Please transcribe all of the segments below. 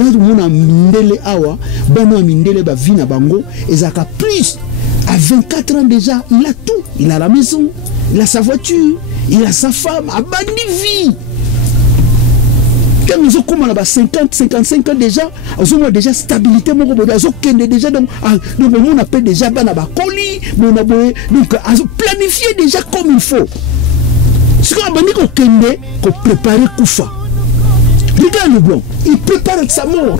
Quand on a mindele awa, bano mindele ba vina bango, ezaka plus à 24 ans déjà, il a tout. Il a la maison, il a sa voiture, il a sa femme, a bandi vie. Quand nous avons 50, 55 ans déjà, nous avons déjà stabilité, nous avons déjà, donc on appelle déjà colis, donc planifier déjà comme il faut. Ce qu'on a dit qu'on prépare Koufa. Regarde le blanc, il prépare sa mort.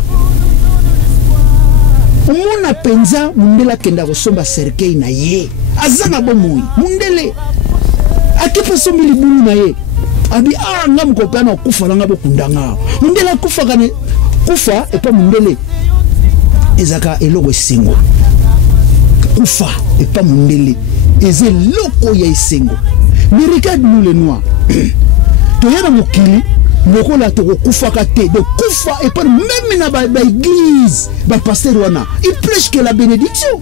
On a penza, mundela kenda resomba cercueil na ye. Azana bomoi, mundele. Akepa sombi libulu na ye. Abi ngam ko pana kufa nga bokundanga. Mundela kufa kane kufa et pas mundele. Ezaka eloko singo. Kufa et pas mundele. Eze loko ya singo. Mais regarde nous les noirs. Toyana mokili lokola to kufa kate de kufa et pas même na ba église ba pasteur wana. Il prêche que la bénédiction.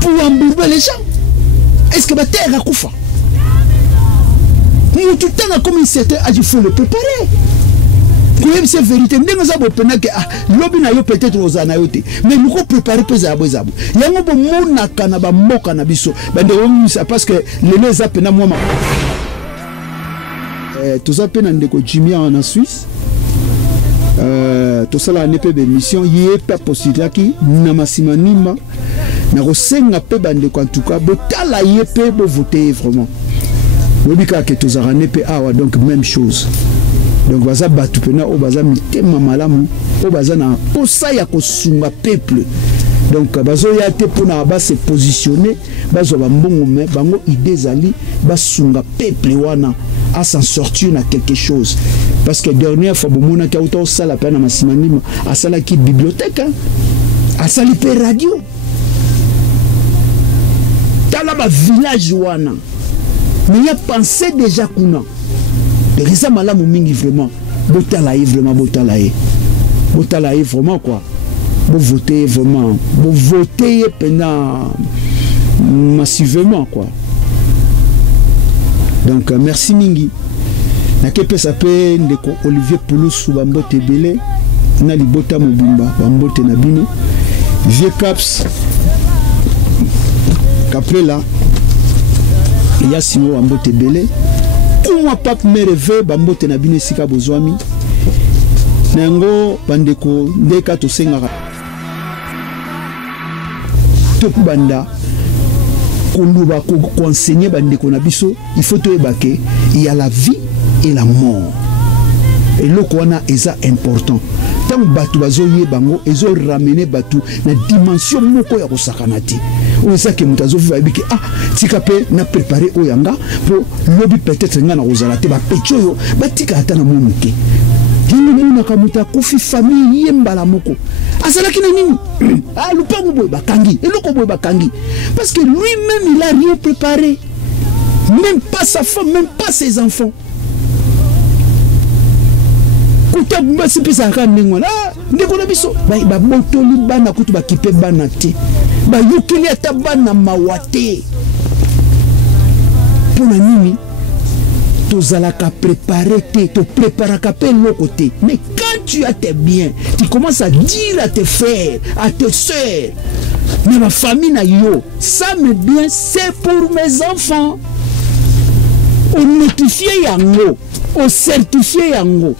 Pour embourber les gens. Est-ce que ba terre a kufa? Tout le temps comme il s'était, il faut le préparer. Pour même c'est vérité. Nous avons peut-être aux anayotes, mais nous avons préparé pour ça. Il y a un bon nakana ba moka na biso. Parce que les gens pena moi. Tout ça pena ndeko Jimmy en Suisse. Tout ça là n'est pas mission. Il y a pas possible qui namasima nima. Na rosenga pe bande en tout cas. Botala yepé bo voter vraiment. Donc même chose. Donc baza batu pena o baza mitema malamu o baza na posa ya kosunga peuple. Donc bazo ya te pona ba se positionner bazo ba mbongo me bango idée zali basunga peuple wana à s'en sortir na quelque chose. Parce que dernière fois bomona ka auto sala pena masimanima a sala ki bibliothèque a sali pe radio. Tala ba village wana. Mais il y a pensé déjà qu'on a. Les raisons malamu mingi vraiment. Botalaye vraiment, botalaye. Botalaye vraiment quoi. Vous votez vraiment. Vous votez pendant massivement quoi. Donc merci mingi. Na kepe s'appelle ndeko Olivier Poulousou bambote belé. Na libota mobimba bambote na bino. Vieux Caps. Qu'après là. Il y a Simo Bambote Belé. Comment pape me rêve Bambote na bine sika bozwami. Nango bandeko ndeka to sengara. Top banda koluba ko enseigner bandeko na biso, il faut to ebake, il y a la vie et la mort. Et le kwana eza important. Tant batu bazoye bango ezo ramener batu na dimension moko ya kosakanati. On sait que mutazo va biki tika pe na préparer oyanga pour lobby peut-être ngana ozalate ba pechoyo batika atana momuke. Kini muna kamuta kufi famille yembala moko. Asala kina nini? Lupango boy bakangi, eloko boy bakangi. Parce que lui-même il a rien préparé. Même pas sa femme, même pas ses enfants. Kuta mbasi pisa kanengwa. Ndeko na biso ba motoli bana kutu ba kipe bana te. Ba yukili ata bana mawate. Pona nini? Tozalaka préparer te, to préparaka pe l'autre. Mais quand tu as tes biens, tu commences à dire à tes frères, à tes soeurs, mais ma famille na yo, ça me bien, c'est pour mes enfants. On notifie yango, on certifie yango.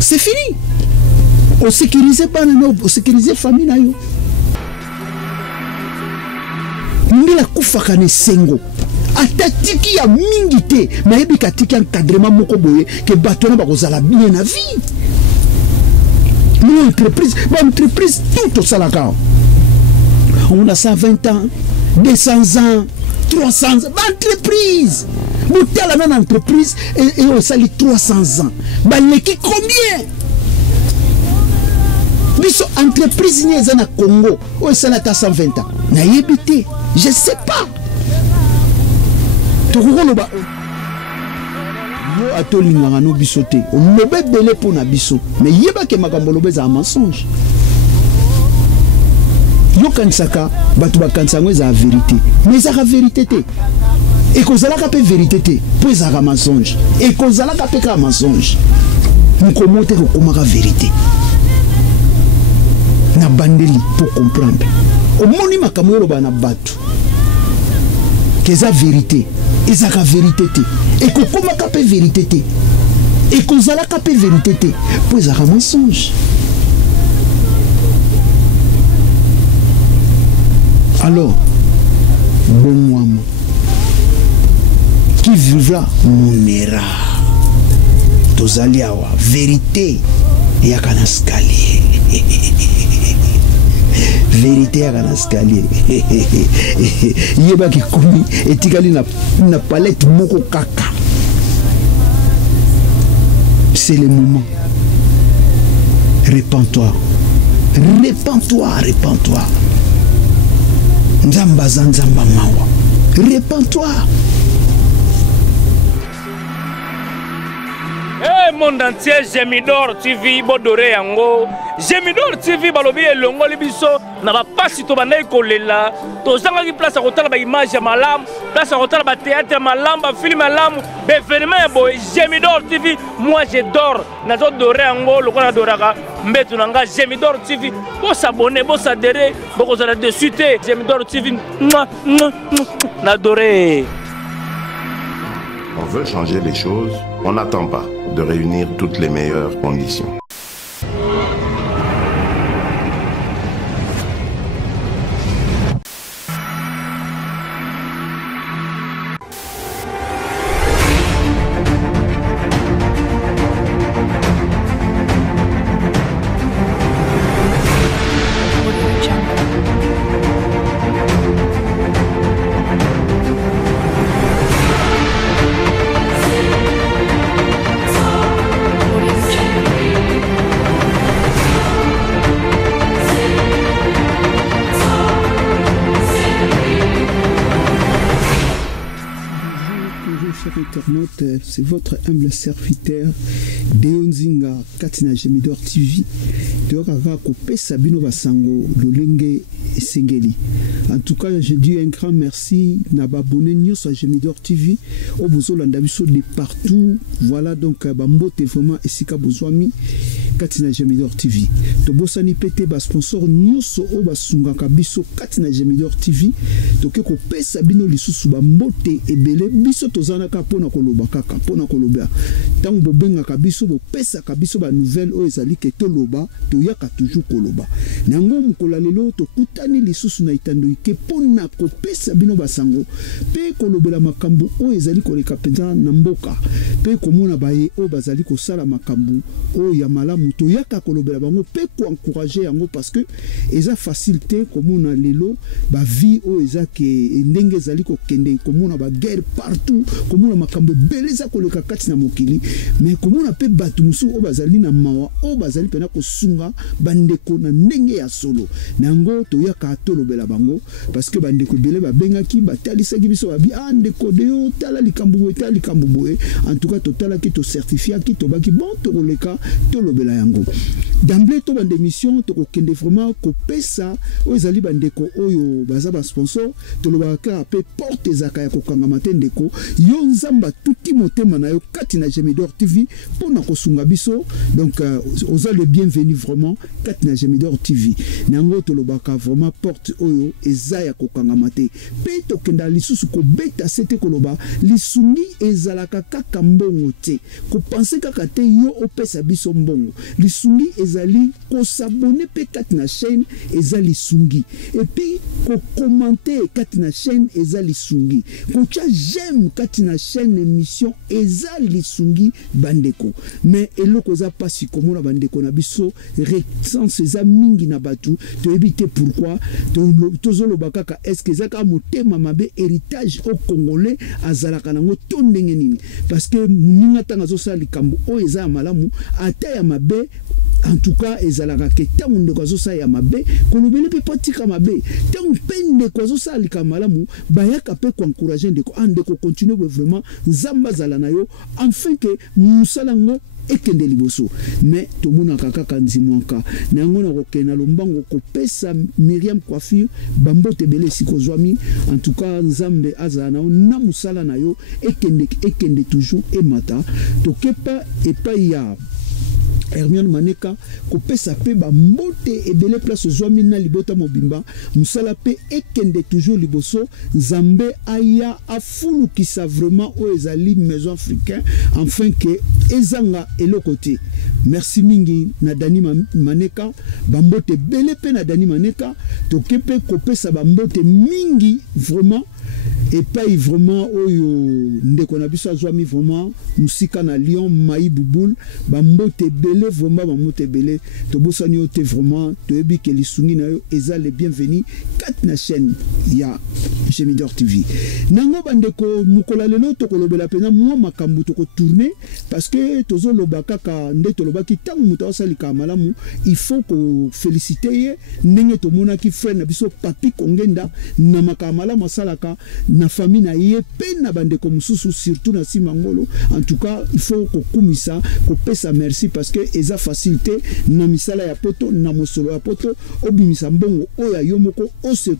C'est fini. On sécurise pas on sécurise famille na yo. Ndela kufa ne sengo. Atatiki ya mingité, mais il y a un encadrement moko boye que bateau ba kozala bien na vie. Une entreprise tout au salaka. On a 120 ans, 200 ans, 300 ans, entreprise. Nous telle la même entreprise et on sali 300 ans. Bah l'équipe combien? Biso entreprise ni ezana Congo, on sala ta 120 ans. Na yebité, je sais pas. Yo atolinganga no bisote on lobe belé pour na biso mais yeba ke makambo lobe za mensonge yo kansaka batu bakansango za vérité mais za vérité te et kozala ka pe vérité te pour za mensonge et kozala ka pe ka mensonge Comment te rekomaka vérité na bandeli pour comprendre au moni makambo lo bana batu keza vérité ezaka vérité te et ko komaka pe vérité te et ko zalaka pe vérité te pour ezaka mensonge. Alors bon mwama qui vivra monera tozali awa vérité ya kana escalier vérité ya kana escalier yeba ki komi etikali na palette moko kaka. C'est le moment. Répands-toi, répands-toi, répands-toi. Nzamba zanzamba mawa, répands-toi. Eh, monde entier, Gemidor TV, Bodore Yango. Gemidor TV, Balobi et Longo Libiso, n'a pas si tu vas kolela. Tozanga qui place à côté de la image à malam, place à côté de la théâtre à malam, film à lam, événement boy. Gemidor TV, moi j'adore. Nazo Dore Yango, le qu'on adorera. Metunanga Gemidor TV, pour s'abonner, pour s'adhérer, pour qu'on de suite. Gemidor TV, n'adorez. On veut changer les choses, on n'attend pas de réunir toutes les meilleures conditions. C'est votre humble serviteur Deonzinga Katina Gemidor TV. Teokaka kopesa bino basango lolenge esengeli. En tout cas, je dis un grand merci na babone nyos à Gemidor TV au bozolanda biso de partout. Voilà donc bambote vraiment esika bozwami Katina Gemidor TV. To bosani pété ba sponsor nyos o basungaka biso Katina Gemidor TV. Toke kopesa bino lisusu bambote ebele biso tozanaka pona koloba kaka pona koloba tango bobengaka biso bopesaka biso ba nouvelle o ezali ke toloba toyaka toujours koloba nango mukola lelo tokutani lisusu na itando ike pona kopesa bino basango pe kolobela makambo o ezali koleka penza na mboka pe komona baye o bazali kosala makambo o ya malamu toyaka kolobela bango pe ko encourager yango parce que eza facilité komona lelo ba vie o ezake ndenge ezali kokende komona ba guerre partout komona makambo beleza koleka kati na mokili mais komona pe batu musu o bazali na mawa o bazali pena kosunga bandeko na ndenge ya solo nango toyaka tolobela bango parce que bandeko bele babengaki batalisaki biso babi ndeko deo tala likambo boye en tout cas totala ki to certifié ki to baki bon to koleka tolobela yango d'emblée to bande émission to kokende vraiment kopesa o ezali bandeko oyo baza ba sponsor tolobaka pe porte ezaka ya kokanga matendeko yo nzamba tuti motema na yo Katina Gemidor TV pona kosunga biso donc oza le bienvenu vraiment Katina Gemidor TV nango tolobaka vraiment porte oyo ezaya kokanga mate pe tokenda lisusu ko beta sete koloba lisungi ezalaka kaka mbongo te ko penser kaka te yo opesa biso mbongo lisungi ezali ko s'abonner pe Katina chaîne ezali lisungi et puis ko commenter Katina chaîne ezali lisungi ko tia j'aime Katina chaîne émission ezali lisungi bandeko mais eloko za pasi komona bandeko na biso récence za mingi na batu to éviter pourquoi tozolo bakaka est-ce que zaka motema mabe héritage au congolais azalaka nango to ndenge nini parce que ninga tanga zo sali kambo o eza malamu ata ya mabe en tout cas ezalaka ke tango ndeko zo sa ya mabe kolobele pe patika mabe tango pende ko zo sali kamalamu bayaka pe ko encourager ndeko continuer vraiment nzamba zala na yo enfin que musalango ekende liboso mais tomona kaka kanzimwanka nango na kokena lombango kopesa Myriam Coiffure bambote bele sikozwami en tout cas nzambe azana na musala na yo ekende toujours emata tokepa epa ya Hermione Maneka kopesa pe ba mbote ebele place ozwami na libota mobimba musala pe ekende toujours liboso Nzambe aya afulukisa vraiment o ezali maison africain enfin que ezanga elokoti. Merci mingi na Dani Maneka ba mbote bele pe na Dani Maneka tokepe kopesa ba mbote mingi vraiment et pas vraiment oyo ndeko na biso azwami vraiment musika na Lyon Maï Bouboul ba mbote belé vraiment ba mbote belé to bosani ote vraiment to ebi ke lisungi na yo eza le bienvenu kat na chaîne ya Gemidor TV nango bandeko mukola lelo to kolobela pena moi makambu to ko tourner parce que tozo lobaka ka ndeto lobaki tangu muto asalika malamu il faut ko féliciter ye ndenge to mona ki frère na biso Papi Kongenda na makamala masalaka na famille na ye pe na bandeko mususu surtout na Simangolo. En tout cas il faut ko kumisa ko pesa merci parce que eza facilité na misala ya poto na mosolo ya poto obimisa mbongo oya yomoko o se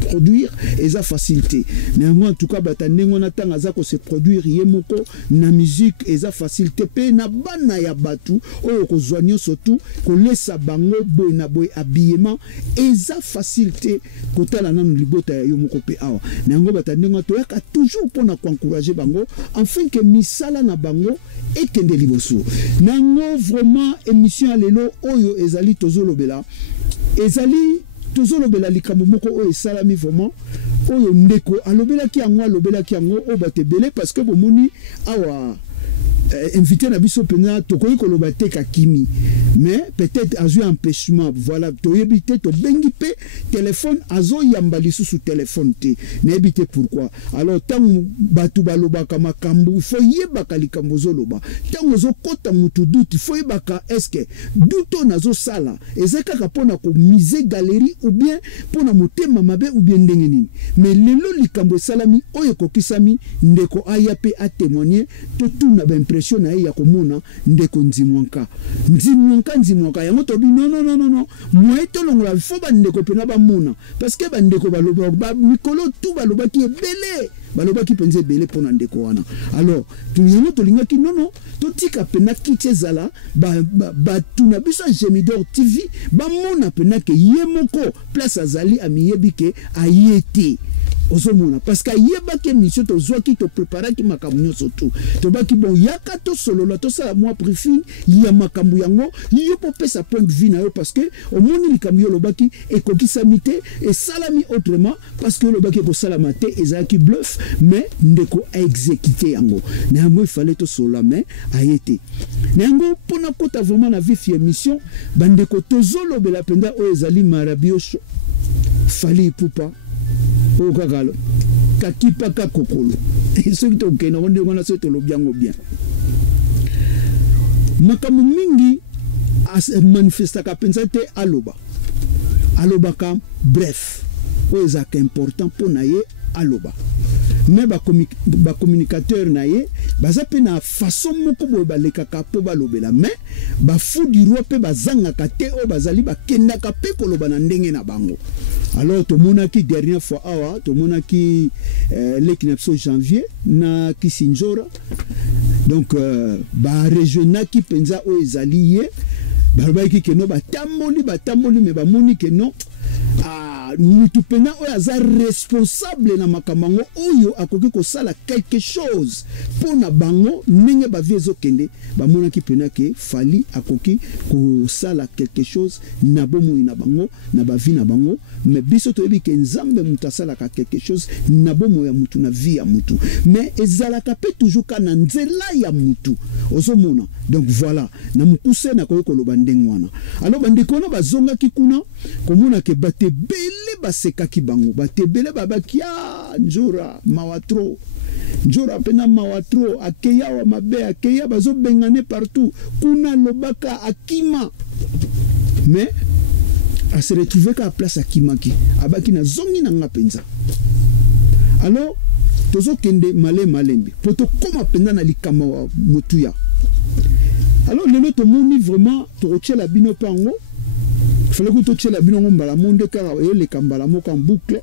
produire eza facilité mais moi en tout cas batandengo na tanga za ko se produire yemoko na musique eza facilité pe na bana ya batu oyo ko zwanyo surtout ko lesa bango boy na boy habillement eza facilité ko tala na libota ya yomoko pe awa nango batandengo to yaka toujours pona ko encourager bango afin que misala na bango ekende liboso nango vraiment émission ya lelo oyo ezali tozolobela ezali tozolobela likambo moko oyo esalami vraiment oyo ndeko alobelaki yango o batebele parce que bomoni awa invité na biso pena tokoyi koloba te kakimi mais peut-être azu empêchement voilà to yebite to bengi pe téléphone azo yamba lisusu téléphone te na yebite pourquoi alors tangu batu balobaka makambu faut yebaka likambo zoloba tangu zo kota mutu duti faut yebaka est-ce que duto nazo sala ezeka pona ko mise galerie ou bien pona motema mabe ou bien ndenge nini mais lelo likambo salami oyo kokisami ndeko aya pe a témoigner to tout na impression na ya komona ndeko nzimwanka yango to bi non moi to longola fo ba ndeko pena ba mona parce que ba ndeko baloba ba mikolo tout baloba ki ebele baloba ki penze ebele pona ndeko wana alors tu yango to linga ki non to tika pena ki tezala ba tuna biso Gemidor TV ba mona pena ke yemoko place azali amiyebi ke ayete ozomona parce que yeba ke mission to zwa ki to prépara ki makamunyo surtout to ba ki bon yaka to solo la to sala moi briefing ya makamu yango yo po pesa point de vue na yo parce que au moni likamu yo lobaki e kokisamite e salami autrement parce que lobaki ko salamate ezaki bluff mais ndeko a exécuté yango na moi il fallait to solo mais ayete nango pona kota vraiment na vif ya mission bandeko to zolo bela penda o ezali marabio fali pupa o kakalo kakipa kakokolo ce qui toke na onde ngona se to lobiango bien makamu mingi as manifesta ka pensa te aloba ka bref o ezaka important pour naye aloba mais ba communicateur naye baza pe na façon moko boye balekaka po balobela mais ba fudi roi pe bazanga ka te o bazali ba kenda ka pe koloba na ndenge na bango. Alors to monaki dernière fois awa to monaki l'équinopso janvier na Kisinjora donc ba régional ki penza o ezali ye ba ki keno ba tamboli me ba moni keno mutu pena oyo aza responsable na makamango oyo akoki kosala quelque chose pona bango ndenge bavie ezokende bamonaki pena ke fali akoki kosala quelque chose na bomoi na bango na bavi na bango mais biso toyebi ke nzambe mutu asalaka quelque chose na bomoi ya mutu na vie ya mutu mais ezalaka pe toujours ka na nzela ya mutu ozomona donc voilà na mukuse na koyi koloba ndenge wana alors bandeko na bazongaki kuna komona ke bate bele basekaki bango batebele babakia njora mawatro njora pena mawatro akeya wa mabe akeya bazo bengane partout kuna lobaka akima mais a se retrouver ka place akimaki abaki na zongi na nga penza alors tozo kende malembe poto koma penza na likama wa mutuya alors lelo to moni vraiment to rochela bino pango fallait que tu la bino mbala monde car le kambala moko en boucle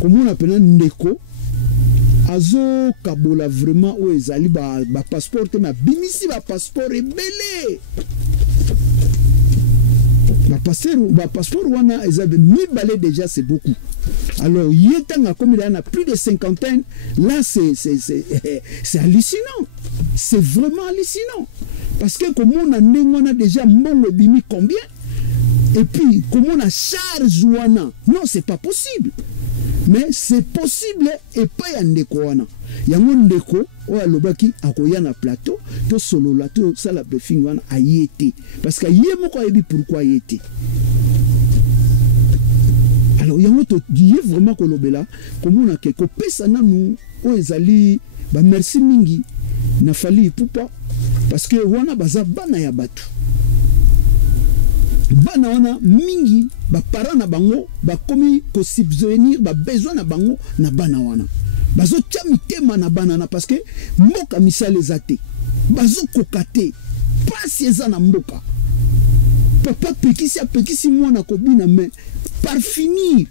comme on appelle ndeko azo kabola vraiment o ezali ba passeport ma bimisi ba passeport ebele passeport wana mi balé déjà c'est beaucoup. Alors yetanga comme il y en a plus de 50aine, là c'est hallucinant. C'est vraiment hallucinant. Parce que comme on a déjà mbongo bimi combien? Et puis comme on a charge wana, non c'est pas possible. Mais c'est possible et pas yandeko wana. Yango ndeko o alobaki akoya na plateau to solo la to sala briefing wana ayete parce que yemoko yebi pourquoi ayete. Alors yango to dié vraiment kolobela comme on a que pesa na nous o ezali ba merci mingi na fali pupa parce que wana baza bana ya batu. Bana wana mingi ba parents na bango ba komi ko subvenir ba besoin na bango na bana wana. Bazo tchamitema na banana parce que mboka misale zate. Bazo kokate. Pas eza na mboka. Papa pekisi mwana kobina mais par finir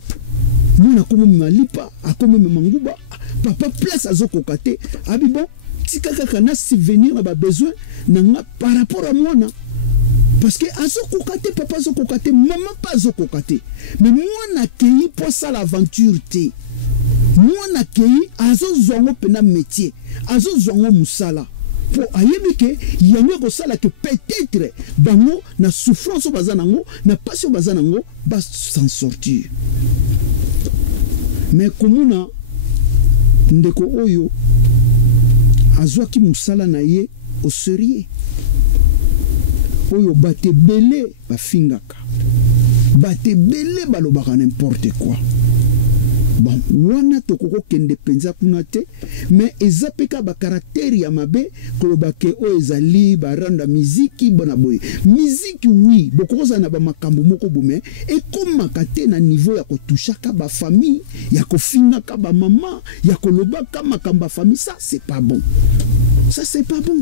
mwana komo malipa akomo manguba papa place azo kokate abi bon tika kaka na subvenir na ba besoin na par rapport à mwana. Parce que azo kokate papa azo kokate maman pas azo kokate mais mwana kei pour ça l'aventure te. Mwana kei azo zongo pena métier azo zongo musala pour ayebi ke yango ko sala que peut-être bango na souffrance bazanango na passion bazanango ba s'en sortir. Mais komuna ndeko oyo azwaki musala na ye au sérieux oyo bate belé ba fingaka bate belé balobaka n'importe quoi. Bon, wana tokoko kende penza kuna te, mais ezapeka ba caractère ya mabe kolobake o ezali ba randa miziki bona boye. Miziki oui, bokoza na ba makambo moko bume et comme kate na niveau ya kotushaka ba famille, ya kofinga ka ba maman, ya kolobaka makamba famille, ça c'est pas bon. Ça c'est pas bon.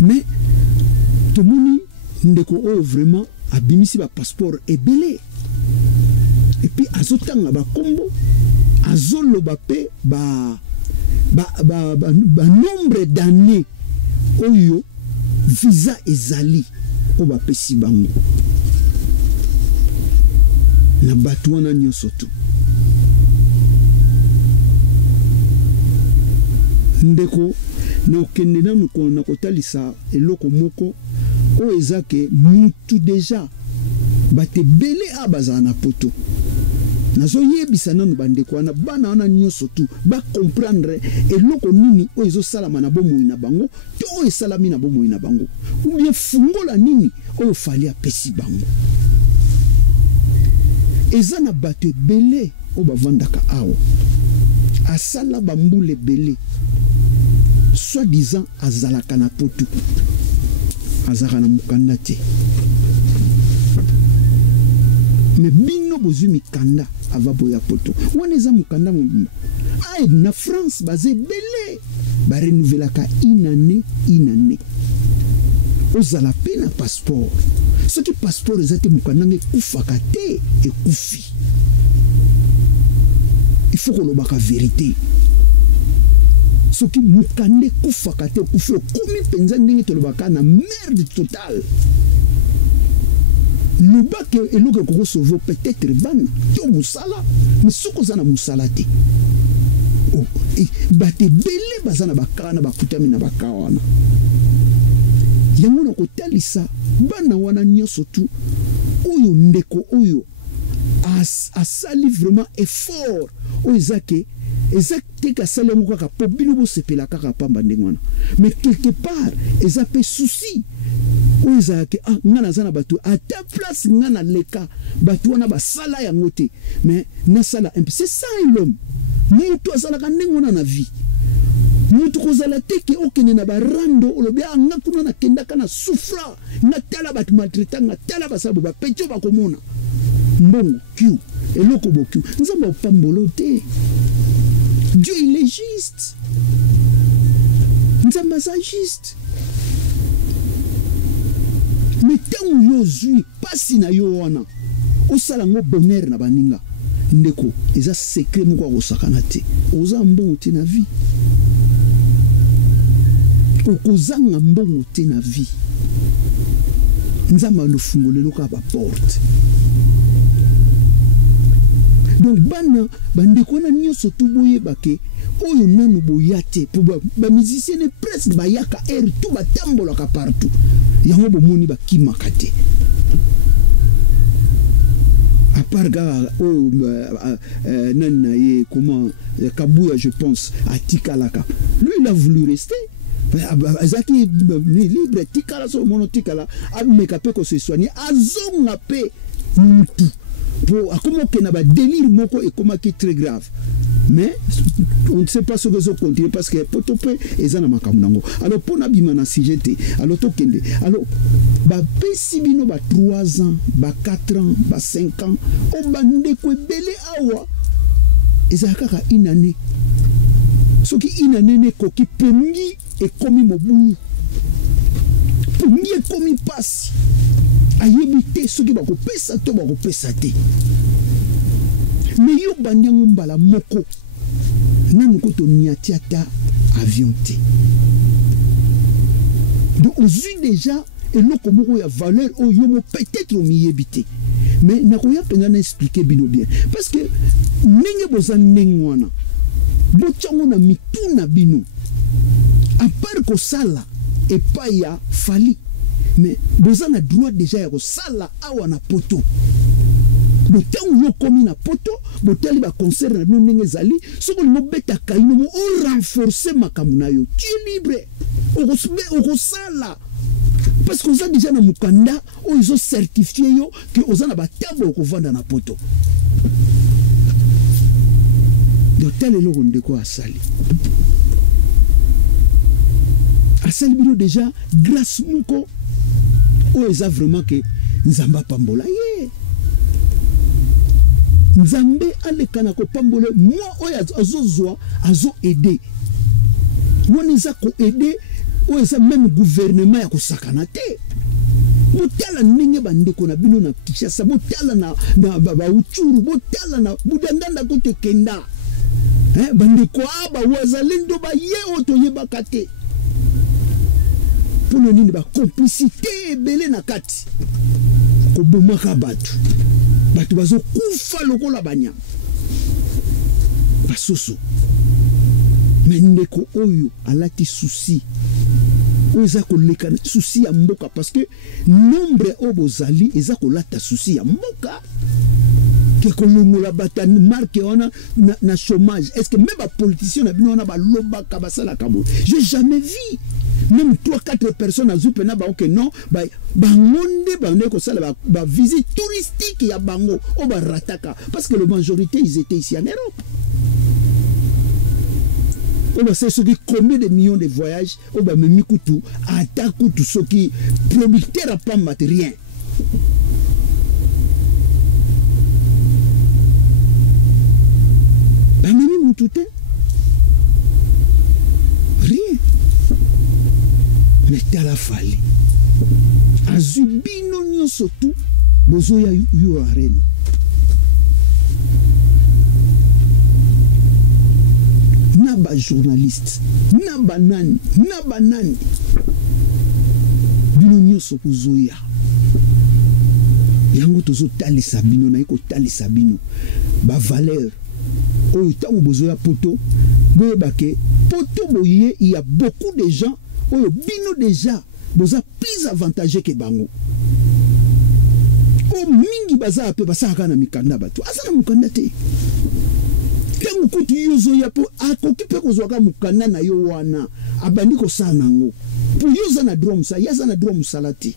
Mais tomoni ndeko o vraiment abimisi ba passeport ebele. Et puis azotanga ba kombo azolo ba pe ba nombre d'années oyo visa ezali o ba pesi bango na batu wana nyonso tu ndeko na okende nanu na kotalisa eloko moko o ezake mutu deja bate belé abaza na poto nazo yebisa nanu bandeko wana bana wana nyonso tu ba comprendre eloko nini o ezo salama na bomoi na bango to esalami na bomoi na bango ou bien fungola nini o fali apesi bango eza na bato belé o bavandaka awo asala bambule belé soi-disant azalaka na poto azaka na mukanda te. Mais bino bozu mikanda avaboya poto waneza mukanda mobimba ay na France basé belé ba renouveler ka inane ozala pe na passeport ce qui passeport ezate mukanda nge kufaka te e kufi il faut que lo baka vérité ce qui mukande kufaka te kufi komi penza ndenge to lo baka na merde totale. Le bac et le gros sauve peut-être ban to musala mais ce qu'on a musala te oh et bate belé bazana bakana bakutami na bakawana yango na kotalisa bana wana nyoso tu oyo ndeko oyo asali vraiment effort oyo ezake exacte ka salengo kaka po bino bo sepela kaka pamba ndengwana mais quelque part ezape souci oizake ngana zana batu à ta place ngana leka batu wana basala yango te mais na sala c'est ça l'homme mutu asala ka ndengona na vie mutu kozala te ke okene na barando olobia ngakuna na kendaka na souffra na tala batu maltraita na tala basabu ba pecho bakomona mbongo kiu eloko bokiu nzamba opambolo te. Dieu il est juste. Nzamba sa juste. Mais tant yo zui pasi na yo wana osala ngo bonheur na baninga ndeko eza secret moko osakana te oza mbongo te na vie okozanga mbongo te na vie nzamba no fungolelo ka ba porte. Donc bana bandeko na nyonso to boye bake oyo nanu boyate pour ba musicien ne presque ba yaka air tout ba tambola ka partout yango bomoni ba kimaka te. À part gars oh nana ye comment Kabouya je pense à Tikalaka. Lui il a voulu rester. Azaki libre Tikala so mono Tikala a mekape ko se soigner azonga pe mutu. Pour comment qu'il y a un délire moko et comment qui est très grave. Mais on ne sait pas ce que ça continue parce que potopé et ça n'a pas comme alors pour n'abîmer na CGT alors to kende alors ba pesibino ba 3 ans ba 4 ans ba 5 ans o bande ko belé awa et ça kaka une année ce qui une année ne ko ki pengi et comme mobulu pengi et comme passe ayebite ce qui va ko pesa to ba ko pesa te. Mais yo banyango mbala moko nanu ko to niatiata avion te. Donc aujourd'hui déjà et loko moko ya valeur o yo mo peut-être miyebite. Mais nakoya penga na expliquer bino bien parce que ndenge boza ndengwana bochango na mituna bino à part ko sala et pas ya fali mais boza na droit déjà ya ko sala awa na poto. Botango yo komi na poto botali ba concert na bino ndenge zali soko mo beta kaino mo renforcer makambo na yo tu es libre o sala parce que oza déjà na mukanda o izo certifié yo que oza na batabo ko vanda na poto donc tel lo ndeko asali bino déjà grâce moko o eza vraiment que nzamba pambola ye Nzambe alekana ko pambole moi oya azozwa azo aider woniza ko aider o eza même gouvernement ya ko sakana te botala ninge bandeko na bino na Kinshasa botala na ba uchuru botala na budanganda ko te kenda bandeko aba wazalendo ba ye otoyeba kate pour nini ba complicité belé na kati ko bomaka batu batu bazo kufa lokola banya basoso mais ndeko oyo alati souci oza ko leka souci ya mboka parce que nombre obozali eza ko lata souci ya mboka ke ko longola batani marque ona na chômage est-ce que même ba politicien na bino na ba loba ka basala kabo j'ai jamais vu même 3-4 personnes à Zupena ba ok non ba ngonde ba ndeko sala ba visite touristique ya bango o ba rataka parce que la majorité ils étaient ici en Europe. On sait ce qui combien de millions de voyages on va me mikutu attaque tout ce qui producteur a pas matériel. Ba mimi mutute rien. Mais t'as la fali. Azubino nyo sotu bozo ya yu arena. Naba journaliste, naba nani. Bino nyo so bozo ya. Yango tozo tali sabino na yiko tali sabino. Ba valeur. Oyo tango bozo ya poto. Boye bake poto boye il y a beaucoup de gens. Oyo bino déjà boza plus avantagé que bango o mingi baza pe basaka na mikanda batu asana mukanda te tangu kutu yozo ya po akoki pe kozwaka mukanda na yo wana abandi ko sana ngo po yoza na drum sa yaza na drum salati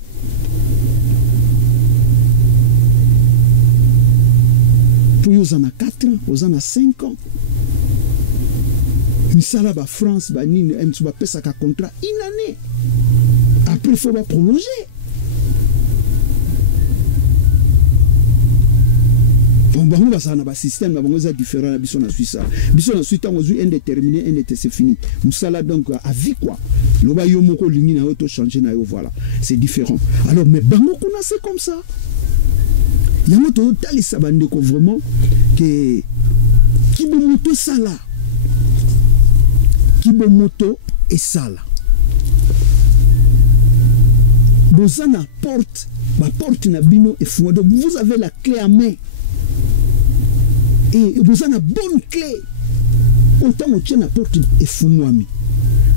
po yoza na 4 ans oza na 5 ans misala ba France ba nini emsu ba pesa ka contrat une année après il faut ba prolonger bon bango ba sana ba système na bango za différent na biso na Suisse tango zu indéterminé c'est fini misala donc à vie quoi lo ba yo moko lingi na auto changer na yo voilà c'est différent alors mais bango kuna c'est comme ça yango to talisa bandeko vraiment que kibomoto sala Kibomoto et Sala. Bozana porte la porte na bino et fou. Donc vous avez la clé à main. Et vous avez une bonne clé. Autant on tient la porte et fou.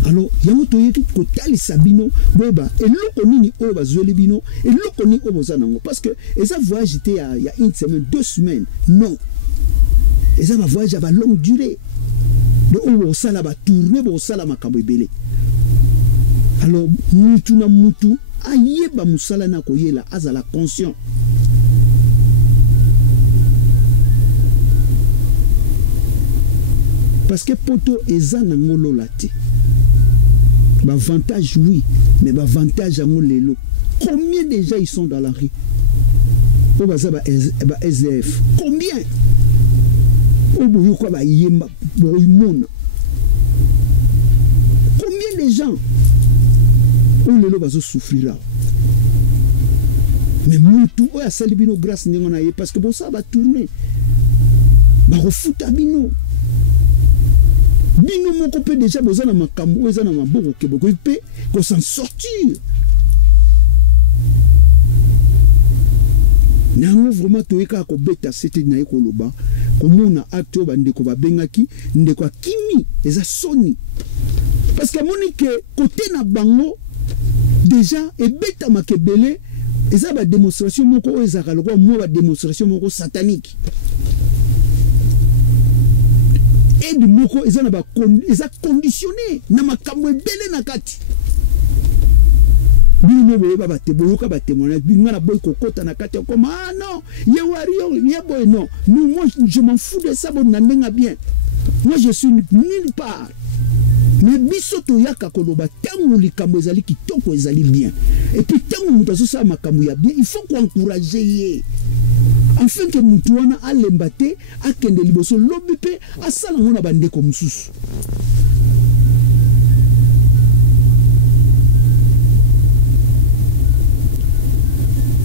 Alors, il y a un autre qui est sabino, boba, et l'autre ni oba zolibino, et l'autre ni oba zanango. Parce que, et ça voyage était il y a une semaine, 2 semaines. Non. Et ça va voyage à longue durée. Donc, on va sala va tourner, on va sala makabebele. Alors, mutu na mutu, aye ba musala na koyela, azala conscient. Parce que poto eza na ngolo late. Avantage oui, mais avantage à mon lélo. Combien de gens ils sont dans la rue? SDF. Combien? Combien de gens où lélo va souffrir? Mais tout a salibino grâce parce que bon ça va tourner. Va refuta bino. Bino moko peut déjà besoin de makambo eza na maboko ke boko pe ko s'en sortir. Nango vraiment toyeka ko beta c'était na ekoloba komona acte ba ndeko ba bengaki ndeko kimi eza soni. Parce que monique côté na bango déjà et beta makebele eza ba démonstration moko eza ka lokwa mo ba démonstration moko satanique. Et du moko ils a conditionné na makambo ebele na kati bino boye ba te boyoka ba témoignage bino na boy kokota na kati comme ah non ye wario ye boy non moi je m'en fous de ça bon nandenga bien moi je suis nulle part mais biso to yaka koloba tangu likambo ezali kitoko ezali bien et puis tangu mutazo sa makambo ya bien il faut encourager ye. Enfin que Moutouana a l'embate, a kende liboso lobipe, a salamona bande comme sous.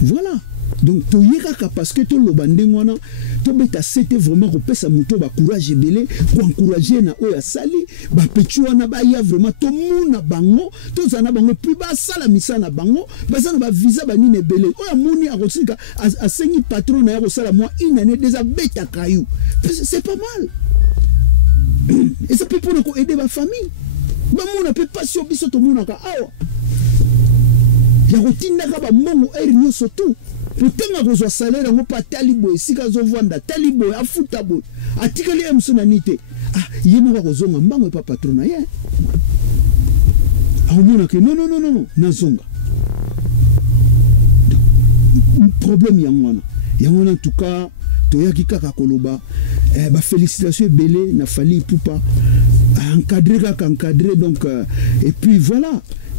Voilà. Donc, toyeka parce que to lobande ngwana, to beta c'était vraiment ko pesa muto ba courage belé, ko encourager na oya sali, ba pechuana ba ya vraiment to muna bango, to zana bango plus ba sala misana bango, ba zana ba visa ba nine belé. Oya muni a kotsika a sengi patron na ya ko sala moi une année déjà beta kayou. C'est pas mal. Et ça peut pour aider ma famille. Ba muna peut pas sur biso to muna ka awa. Ya rotina ka ba mongo erinyo surtout. Pourtant, vous avez salaire, vous pas talibo, si vous avez talibo, à foutabo, à tikali amsonanité. Ah, il y a un zonga, mbango pas patron. Ah, non, nazonga. Problème yangwana. Yangwana en tout cas, toyaki kaka koloba, félicitations belé, na fali poupa, encadré donc, et puis voilà.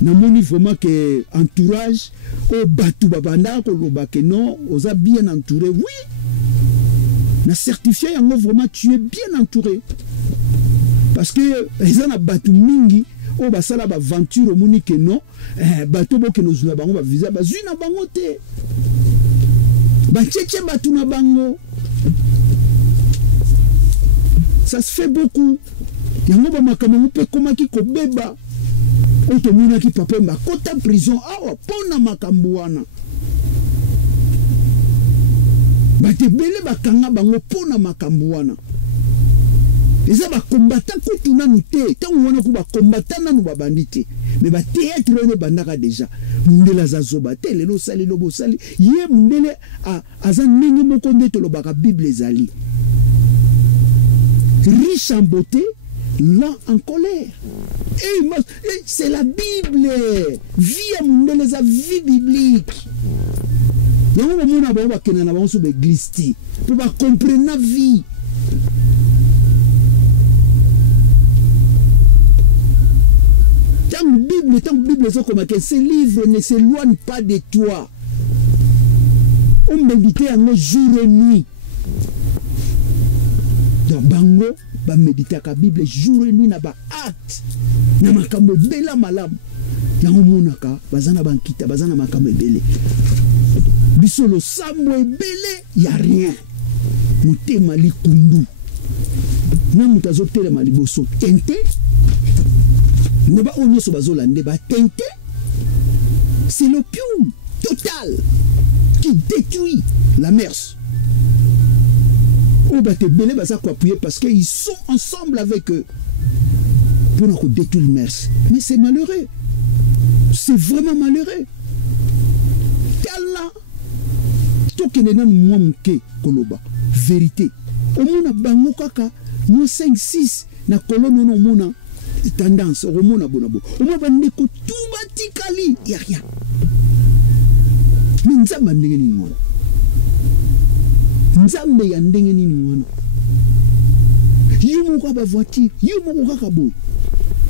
Na moni vraiment que entourage au batu babanda ko loba que non on a bien entouré oui na certifié yango vraiment tu es bien entouré parce que ils en a batu mingi o basala ba aventure moni que non batu bo que nos bango ba visa ba zuna bango te ba tchétché batu na bango ça se fait beaucoup yango ba makambo pe komaki ko beba. Otomuna ki papa mba kota prison awa pona makambuana bate bele bakanga bango pona makambuana eza ba combattant kutu nanu te tangu wana ku ba combattant nanu ba bandite mais ba théâtre ne bandaka déjà mundela za zoba te lelo sali lobo sali ye mundele aza ningi moko nde to lobaka bible ezali riche en beauté lent en colère. Et c'est la Bible. Vie à mon les vie biblique. Donc on a besoin que nous avons sur l'église pour comprendre la vie. Tant que Bible c'est comme que ces livres ne s'éloignent pas de toi. On médite en nos jour et nuit. Donc bango ba méditer la Bible jour et nuit na ba acte na makambo bela malam yango monaka bazana bankita bazana makambo bele biso lo sambo ebele ya rien mutema likundu na mutazo tele maliboso tente ne ba onyo so bazolande ba tente c'est l'opium total qui détruit la MERS. On va te belé appuyer parce qu'ils sont ensemble avec eux pour nous détruire le MERS. Mais c'est malheureux. C'est vraiment malheureux. Tala. Tokenena mwamke koloba. Vérité. Au mona bango kaka. Mo 5-6 na kolone no mona tendance. Au mona bonabo. Au mona bandeko tout batikali. Y a rien. Mais nzamba ndenge ni mwana. Nzambe ya ndenge nini mwana. Yumo kwa ba voiture, yumo kwa kaboy.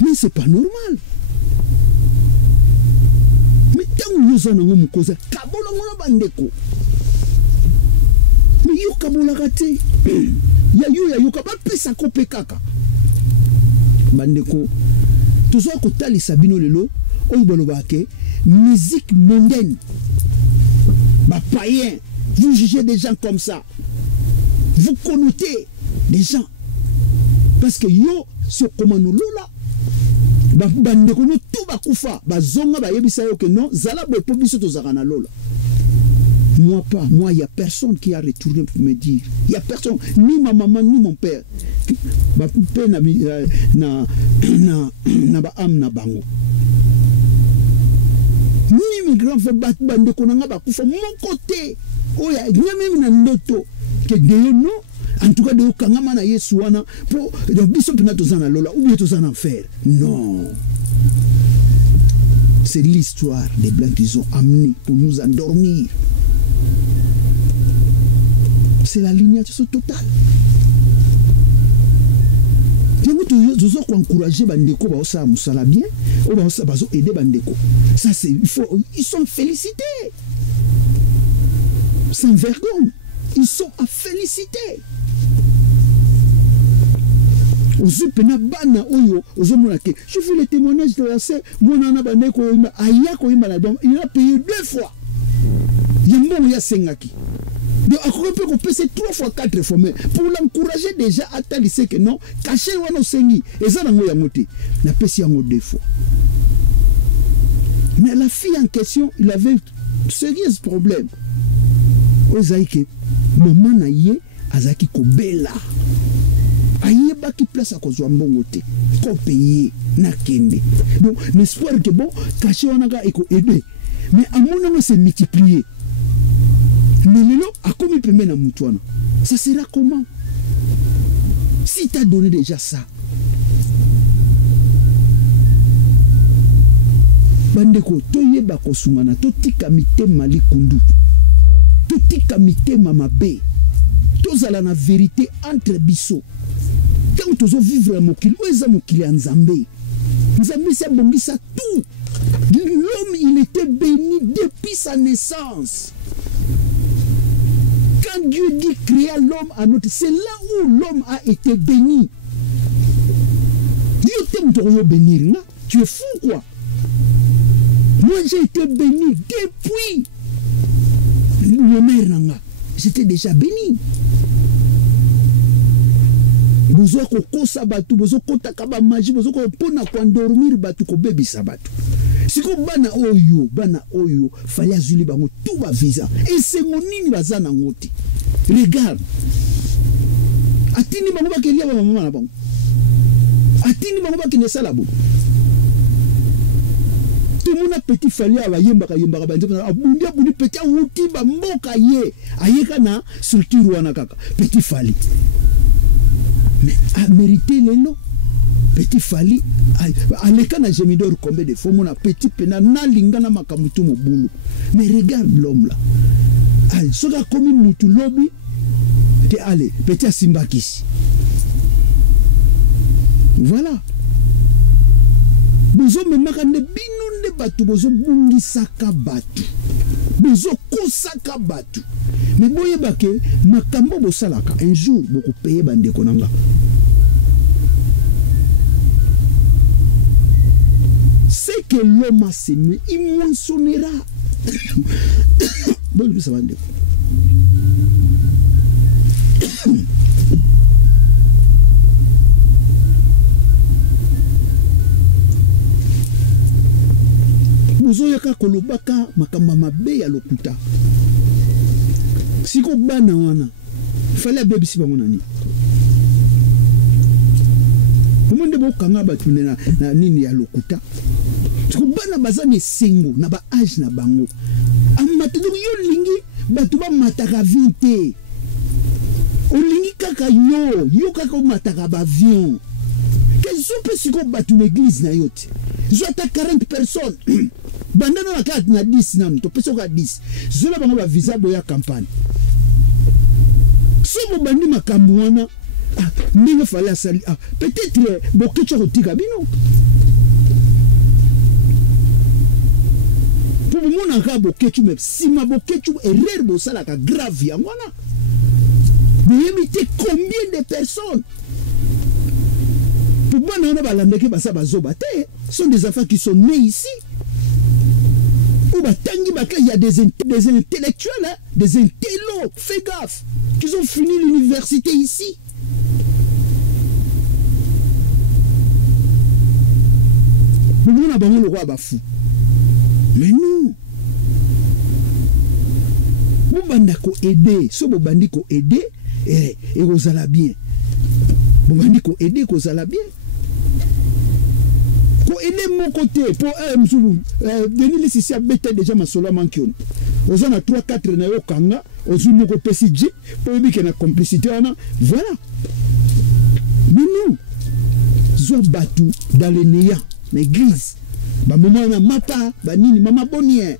Mais c'est pas normal. Mais tant yoza na ngomu koza kabola ngona bandeko. Mais yo kabola kate. Ya yo ka ba pesa ko pekaka. Bandeko. Tozo ko tali sabino lelo, oyo baloba ke musique mondaine. Ba païen. Vous jugez des gens comme ça. Vous connotez des gens. Parce que yo, ce comment nous là, bandeko no tout bakufa, bazonga ba yebisa yo que non, zala bo pobiso to zakana lola. Moi pas, moi il y a personne qui a retourné pour me dire. Il y a personne, ni ma maman ni mon père. Ba père na ba am na bango. Ni migrant fait battre bandeko na ba kufa mon côté. Oh ya même na ndoto que Dieu non en tout cas de kangama na Yesu wana pour donc biso pena tozana lola ou bien tozana enfer. Non. C'est l'histoire des blancs qu'ils ont amené pour nous endormir. C'est la lignation totale. Nous devons encourager bandeko ba osa musala bien ou ba osa bazo aider bandeko. Ça c'est il faut ils sont félicités. Sans vergogne, ils sont à féliciter. Je fais le témoignage de la sœur, il a payé 2 fois. Il y a 5 qui. Donc, on peut passer 3 fois, 4 fois. Mais pour l'encourager déjà à tel que non, cacher ou sengi, et ça, on a monté. On a payé 2 fois. Mais la fille en question, il avait un sérieux problème. Ozaïke, maman na ye, azaki kobela. Aye baki place à kozwa mbongote. Ko payer na kende. Donc, l'espoir que bon, caché wanaga eko aider. Mais à mon nom, c'est multiplié. Mais lelo, a komi peme na mutuana. Ça sera comment? Si tu as donné déjà ça. Bandeko, toye bako sungana, totika mitema likundu. Totika mitema mabe. Tozala na vérité entre biso. Tant tozo vivre mokili, oza mokili ya Nzambe. Nzambe s'est bongisa tout. L'homme, il était béni depuis sa naissance. Quand Dieu dit créer l'homme à notre, c'est là où l'homme a été béni. Dieu t'aime de bénir, non? Tu es fou quoi? Moi j'ai été béni depuis ma mère nanga. J'étais déjà béni. Bozo ko kosa batu, bozo kota kaba maji, bozo ko pona ko endormir batu ko bebi sabatu. Siko bana oyo, fallait azuli bango tout ba visa. Et c'est mon nini bazana ngoti. Regarde. Atini bango ba kelia ba maman na bango. Atini bango ba kinesa la bo. Tout le monde a petit fallu à yemba banjo abundia buni petit outi ba mboka ye ayeka na structure wana kaka petit fallu. Mais a mérité les noms. Petit Fali, aleka na Gemidor combien de fois mon petit pena na lingana makamutu mobulu. Mais regarde l'homme là. Allez, ce gars comme mutu lobby, te allez, petit asimbakisi. Voilà. Bozo me makande binonde batu, bozo bungi saka batu. Bozo kosaka batu. Mais boye bake, makambo bosalaka, un jour, beaucoup payer bande konanga. C'est que l'homme a semé, il moissonnera. Bon, ça va dire. Bozo yaka kolobaka makamba mabe ya lokuta. siko bana wana fallait bebisi bango nani monde bo kanga batu na nini ya lokuta siko bana bazani sengo na ba âge na bango amata donc yo lingi batu ba mataka vite olingi kaka yo kaka mataka ba avion kezo pe siko batu l'église na yote zo ata 40 personnes bandana na 4 na 10 nanu to peso ka 10 zo la bango ba visa boya campagne so mo bandi makambo wana ndenge fallait asali peut-être bokecho kotika bino pour mon ka bokecho mais si ma bokecho erreur bosala ka grave yangwana vous imitez combien de personnes pour moi on a balandeke basa bazoba te sont des enfants qui sont nés ici ou batangi baka il y a des intellectuels hein, des intellos fais gaffe qui ont fini l'université ici. On a bango le roi bafou. Mais non. Vous bandako aider, so bo bandiko aider et ozala bien. Bo bandiko aider ko zala bien. Ko aider mon côté pour venir ici si abeta déjà masolo mankion. Ozana 3 4 na yo kanga, ozumo ko PCG pour bi que na complicité wana. Voilà. Mais non. Zo batu dans les néants. L'église, bah maman na mapa, bah nini maman bonnier,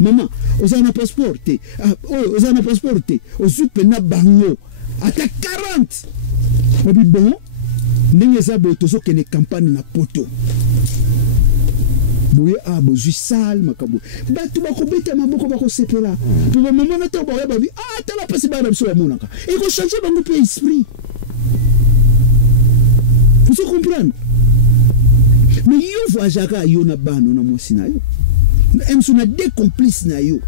maman, osana passeport, osana passeport, osupe na bango, ata 40. Obi bon, ndenge za botozo kene campagne na poto. Boye bozu sal makabo. Batu bako beta maboko bako sepela. Pour maman na to boye babi, tala pasi ba biso ya monaka. Et ko changer bango pe esprit. Vous comprenez? Mais yo voyagaka yo na bano na mwasi na yo. Emsu na deux complices na yo.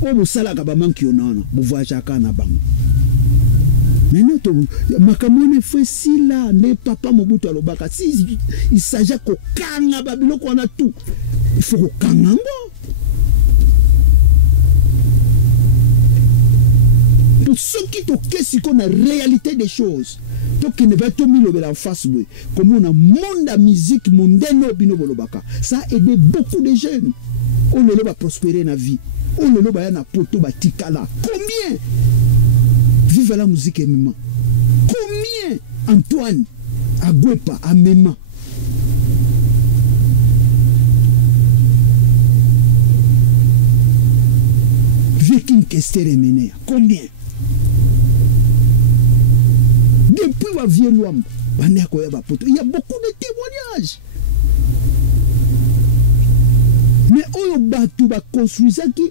O bo salaka ba manki yo nana, bo voyagaka na bango. Mais non to makamone fait si là ne papa Mobutu alobaka si il s'agit ko kanga ba biloko na tout. Il faut ko kanga ngo. Pour ceux qui te questionne sur la réalité des choses. Donc il ne va pas mis en face comme on a monde de musique mondaine bino bolobaka ça a aidé beaucoup de jeunes on le va prospérer dans la vie on le va na poto batikala combien vive la musique même combien Antoine Agwepa Amema Viking Kester Emene combien depuis ma vie il y a beaucoup de témoignages. Mais on va construire ça qui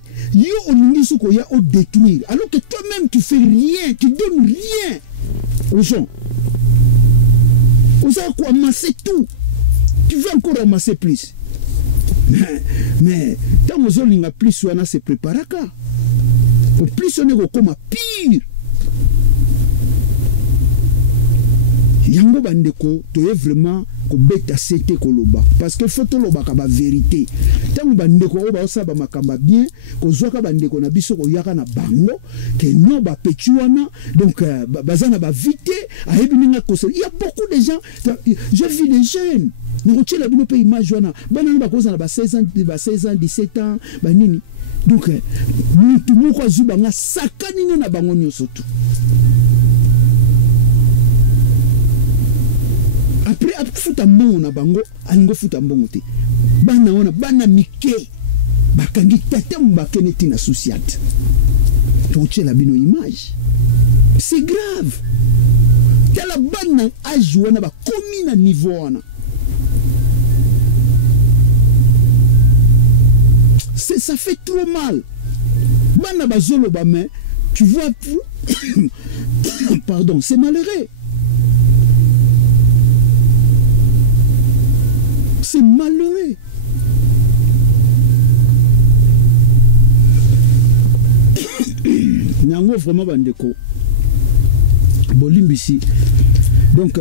on détruire. Alors que toi-même tu fais rien, tu donnes rien aux gens. Aux gens qui amasser tout. Tu veux encore ramasser plus. Mais tant que on a plus, on a se préparé. Au plus on est comme pire. Yango bandeko to vraiment ko beta sete koloba parce que faut to loba ka ba vérité tangu bandeko o ba osaba makamba bien ko zwaka bandeko na biso ko yaka na bango que non ba petuana donc bazana ba vite a ebininga ko il y a beaucoup de gens je vis des jeunes nous retient la bino pe image wana bana ba koza na ba 16 ans 17 ans ba nini donc mutu moko zuba nga sakani na bango nyoso tout. Après futa mbongo na bango alingo futa mbongo te bana wana bana mike bakangi tata mbake neti na société to la bino image c'est grave tala bana âge wana ba komi na niveau wana ça fait trop mal bana bazolo ba mais tu vois pardon c'est malheureux. C'est malheureux. Nango vraiment bandeko. Bolimbisi. Donc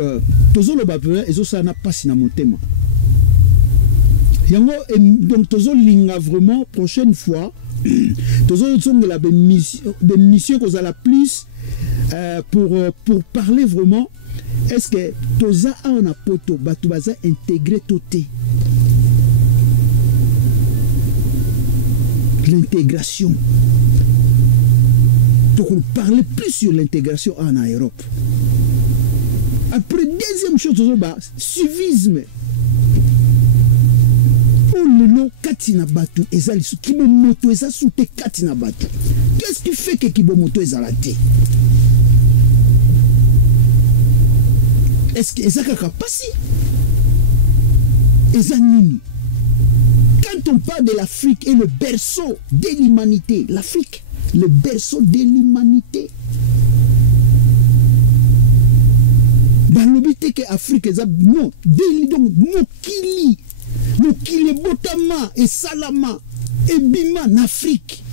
tozolo bapere ezo sana pasi na motema. Yango donc tozo linga vraiment prochaine fois la mission qu'on a la plus pour parler vraiment. Est-ce que toza a un poto batubaza intégré toté l'intégration. Donc on parlait plus sur l'intégration en Europe. Après deuxième chose civisme. Lelo katina batu ezali su kibo moto eza soute katina batu. Qu'est-ce qui fait que kibo moto ezala te? Est-ce que ezaka kapasi? Ezanini. Quand on parle de l'Afrique et le berceau de l'humanité, l'Afrique, le berceau de l'humanité. Balobite que Afrique ezab non, donc mokili. Mokili botama et salama et bima en Afrique.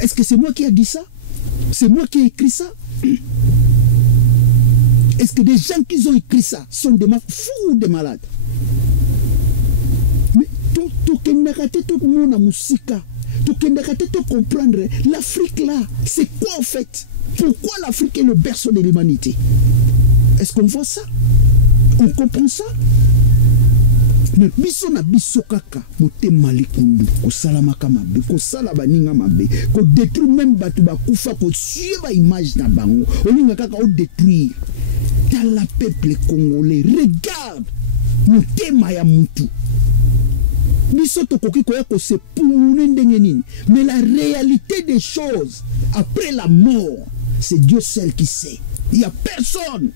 Est-ce que c'est moi qui ai dit ça? C'est moi qui ai écrit ça? Est-ce que des gens qui ont écrit ça sont des fous ou des malades? Mais tout le monde a musica. Tout comprendre l'Afrique là, c'est quoi en fait? Pourquoi l'Afrique est le berceau de l'humanité? Est-ce qu'on voit ça? On comprend ça? Mais biso na biso kaka motema likundu ko salamaka mabe ko sala baninga mabe ko détruire même batu bakufa ko suivre image na bango olinga kaka o détruire dans la peuple congolais. Regarde motema ya mutu biso tokoki koya ko se pumune ndenge nini. Mais la réalité des choses après la mort, c'est Dieu seul qui sait. Il y a personne.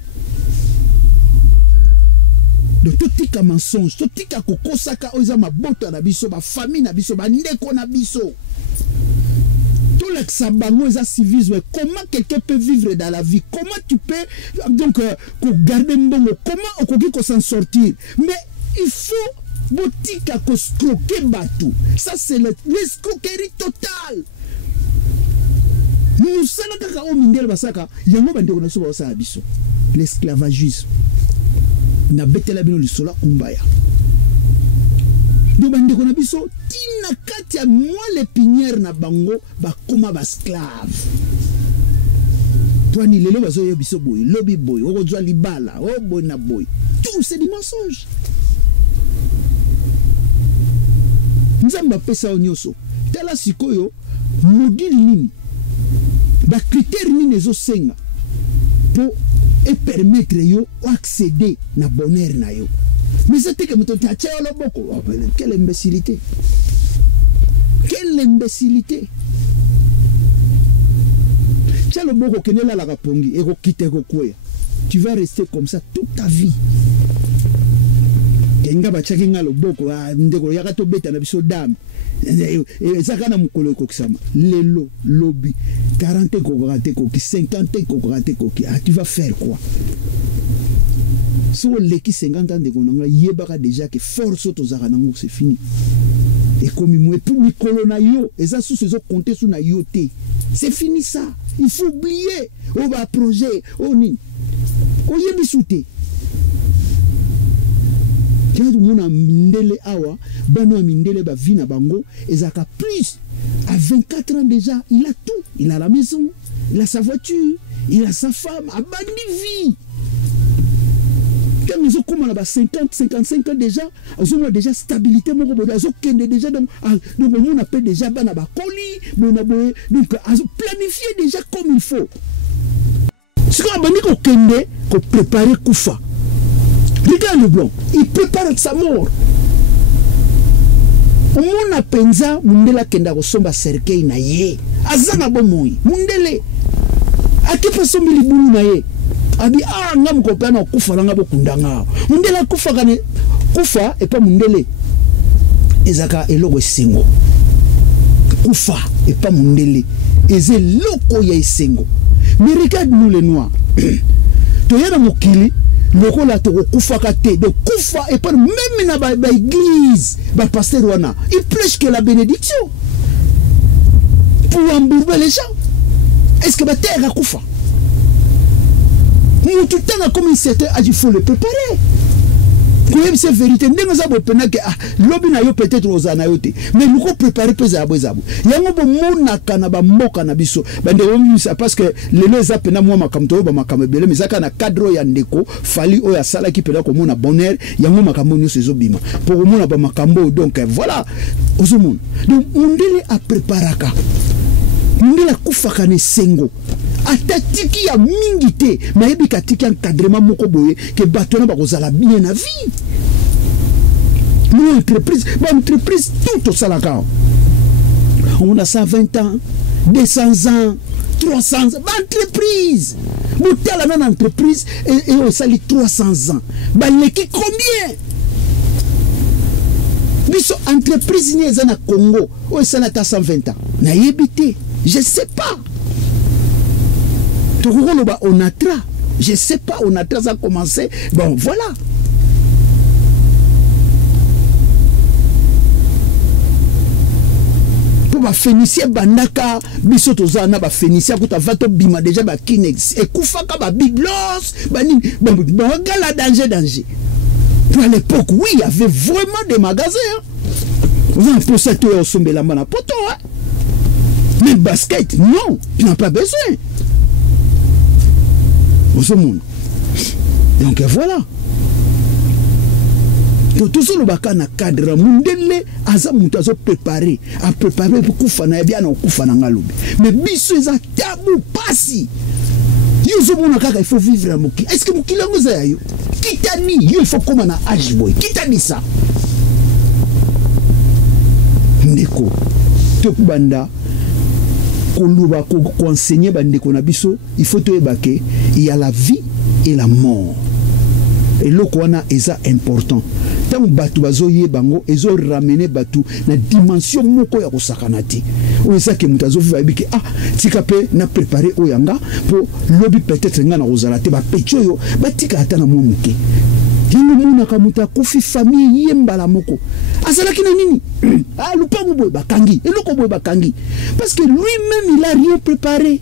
De tout tika mensonge, tout tika kokosaka oza mabota na biso, ba famille na biso, ba ndeko na biso. Tout l'exabango eza civisme. Comment quelqu'un peut vivre dans la vie? Comment tu peux donc garder mbongo? Comment okoki ko s'en sortir? Mais il faut botika ko scroquer batou. Ça c'est l'escroquerie totale. Nous savons kaka o mindele basaka yango bandeko na so ba sa biso. L'esclavagisme. Na betela bino lisola kumbaya. Do bandeko na biso tina kati ya moi les pinières na bango ba koma ba esclave. Toi ni lelo bazo yo biso boy, lobby boy, oko zwa libala, oh boy na boy. Tout c'est des mensonges. Nzamba pesa onyoso. Tala sikoyo module nini. Ba critère nini ezo senga. Pour et permettre yo accéder na bonheur na yo. Mais c'était que muto tache lo boko. Quelle imbécilité. Quelle imbécilité. Tia lo boko kenela la kapongi e ko kite ko koya. Tu vas rester comme ça toute ta vie. Kenga ba chakinga lo boko ndeko yakato beta na biso dame. Ezaka mukolo kokisama lelo lobby 40 kokate koki 50 kokate koki. Ah, tu vas faire quoi? Si on leki 50 ans de konanga yebaka déjà que force tozaka nango c'est fini. Et comme moi tout mikolo na yo eza sous ces compter sous na yoté. C'est fini ça. Il faut oublier. On va projet oni. O yebi souté. Quand on a mindele awa, bano mindele ba vina bango, ezaka plus à 24 ans déjà, il a tout, il a la maison, il a sa voiture, il a sa femme, a bandi vie. Quand nous avons 50, 55 ans déjà, nous avons déjà stabilité, nous avons déjà donc on appelle déjà bana ba koli, donc planifier déjà comme il faut. Ce qu'on a bandi ko kende, ko préparer kufa. Regarde le blanc, il prépare sa mort. Muna penza mundela kenda kosomba cercueil na ye. Azana bomoi. Mundele. Akepa sombi libulu na ye. Abi ngam kopana kufa nga bokundanga. Mundela kufa kane kufa et pas mundele. Ezaka eloko esengo. Kufa et pas mundele. Eze loko ya esengo. Mais regarde nous les noirs. Toyana mokili loko la to kufa kate de kufa et pas même na ba église ba pasteur wana il prêche que la bénédiction pour embourber les gens. Est-ce que ba terre a kufa tout le temps comme il s'était il faut le préparer. c'est vérité ndenge za bo pena ke lobi na yo peut-être ozana yo te mais nous ko préparer peza bozabu yango bo monaka na ba mboka na biso bande ça parce que lelo za pena moi makamto ba makamebele mais zaka na cadre ya ndeko fali o ya sala ki pena ko mona bonheur yango makambo nyo sezobima pour mona ba makambo donc voilà ozomona donc ondele a préparaka ndela kufaka ne sengo atatiki ya mingi te mais yebi katiki encadrement moko boye ke bato na bakozala bien na vie une entreprise tout au salaka on a 120 ans 200 ans 300 ans entreprise butala na entreprise et on sali 300 ans baleki combien biso entreprise ni ezana Congo o sala ta 120 ans na yebite je sais pas on a tra je sais pas on a tra ça commencé bon voilà pour ba Phénicien bandaka biso tozana ba Phénicien kuta vato bima déjà ba kinex et kufaka ba biglos ba ni ba gala danger pour à l'époque oui il y avait vraiment des magasins on a pour ça tout somber la mana poto mais basket non tu n'as pas besoin au monde donc voilà donc tout ça le baka na cadre mundele aza mutu azo préparer à préparer pour kufana bien na kufana ngalobi mais biso eza tabu pasi yo mona kaka il faut vivre moki est-ce que moki lango za yo kitani yo il faut comme na age boy kitani ça ndeko to banda koluba ko enseigner bandeko na biso il faut to ebake il y a la vie et la mort et loko wana eza important tant batu bazoye bango ezo ramener batu na dimension moko ya kosakana ti o eza ke mutazo viva biki tika pe na préparer oyanga pour lobby peut-être nga na kozala te ba pecho yo batika ata na mo muke yango mona kamuta kofi famille yembala moko azalaki na nini lupango boy bakangi eloko boy bakangi parce que lui-même il a rien préparé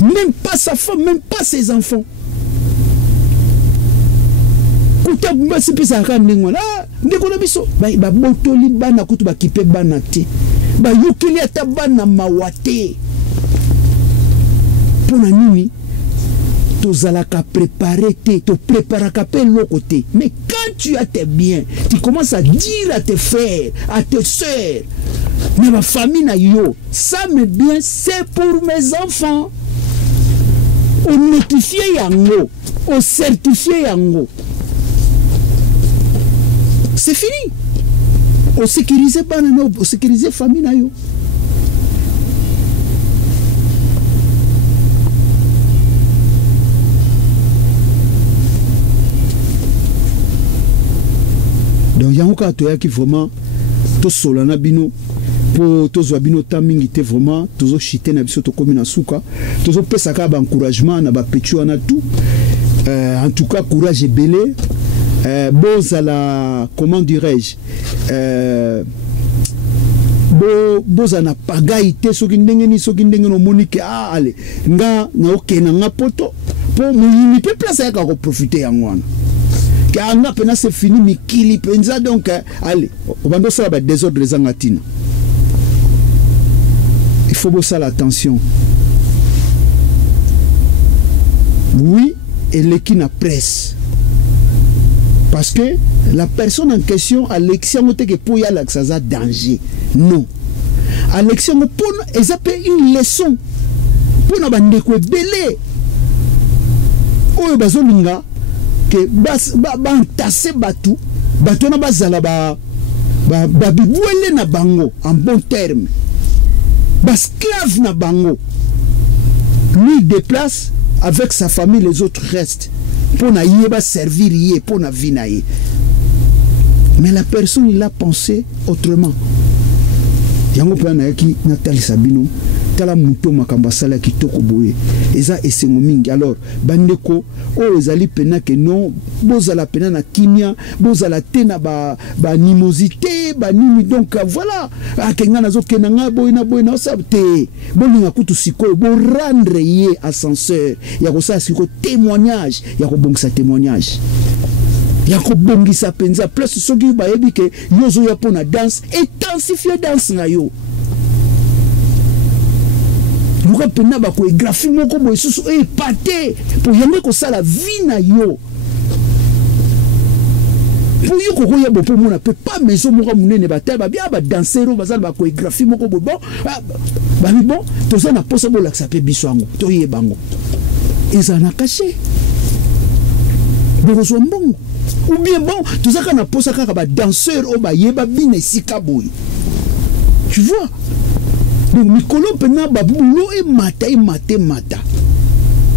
même pas sa femme même pas ses enfants kuta mbasi pesa kanengwana ndeko na biso ba botoli bana kutu ba kipe bana te ba yukili ata bana mawate pona nini tozalaka préparer te to préparaka pe lokote mais quand tu as tes biens tu commences à dire à tes frères à tes sœurs mais ma famille na yo ça me bien c'est pour mes enfants on notifie yango on certifie yango c'est fini on sécurise bana no on sécurise famille na yo donc yango ka to yaki vraiment to solana bino pour to zo bino tamingi te vraiment to zo chiter na biso to komi na suka to zo pesa ka ba encouragement na ba pecho na tout en tout cas courage et belé bozala comment dirais-je bozana pagaite soki ndenge ni soki ndenge no monike allez nga na okena nga poto pour muyimi pe place ya ka ko profiter yangwana car pena c'est fini mikili penza donc allez on va ça ba désordre zangatina il faut bosser l'attention oui et l'équipe na presse parce que la personne en question à l'élection que pour y aller ça danger non à l'élection pour ils appellent une leçon pour na bande ko belé oyo bazolinga que ba entassé batu na bazala ba bibwele na bango en bon terme ba esclave na bango lui il déplace avec sa famille les autres restent pour na yeba servir yé pour na vie na yé mais la personne il a pensé autrement yango pa na yaki Nathalie Sabino tala muto makamba sala kitoko boye eza esengo mingi alors bandeko o ezali pena que non bozala pena na kimia bozala tena ba animosité ba nini donc voilà akenga nazo kenanga boye na sabte bolinga kutu siko bo rendre ye ascenseur ya ko sa siko témoignage ya ko bongisa témoignage ya kobongisa penza place soki bayebi ke yozo ya pona danse intensifier danse na yo luka pena ba ko graphie moko boy susu pate pour yambe ko sala vie na yo pour yo ko ya bo pour mona peut pas maison moko munene ba ta ba bien ba dansero ba sala ba ko graphie moko bon ba bon to ça na posa bo la sape biswango to ye bango ezana caché bon so mbongo ou bien bon tout ça kana posa kaka ba danseur o ba yeba bine sika boy tu vois donc mikolo pena ba boulot et mata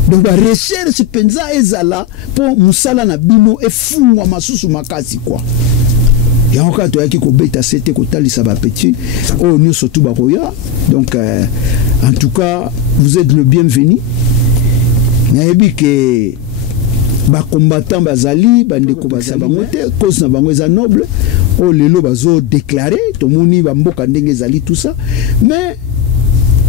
donc la recherche penza ezala pour musala na bino e fungwa masusu makasi quoi ya encore to yaki ko beta c'était ko talisa ba petit oh nous surtout ba koya donc en tout cas vous êtes le bienvenu nayebi ke ba combattant bazali bandeko basaba mote cause na bango eza noble o lelo bazo déclarer to moni ba mboka ndenge ezali tout ça mais